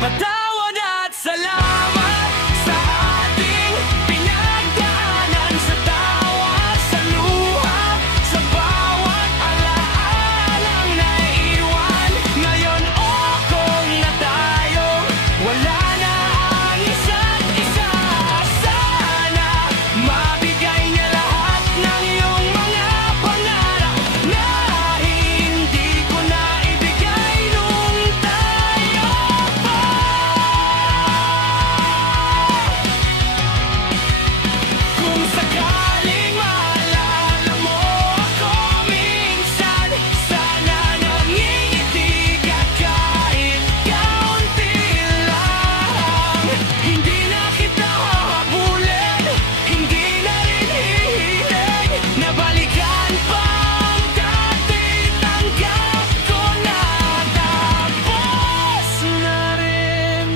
Patawad at salamat sa ating pinagdaanan, sa tawa, sa luha, sa bawat alaalang naiwan. Ngayon okong na tayo, wala na ang isa't isa. Sana mabigay niya lahat ng iyong mga pangarap na hindi ko na ibigay nung tayo pa. Kung sakaling maalala mo ako minsan, sana nangingiti ka kahit kaunti lang. Hindi na kita hahabulin, hindi na rin hihiling na balikan pa ang dati. Tanggap ko na tapos na rin.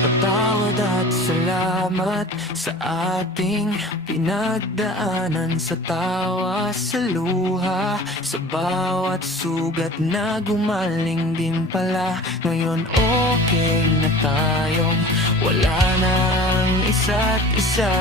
Patawad at salamat sa ating pinagdaanan, sa tawa, sa luha, sa bawat sugat na gumaling din pala. Ngayon okay na tayong wala nang isa't isa.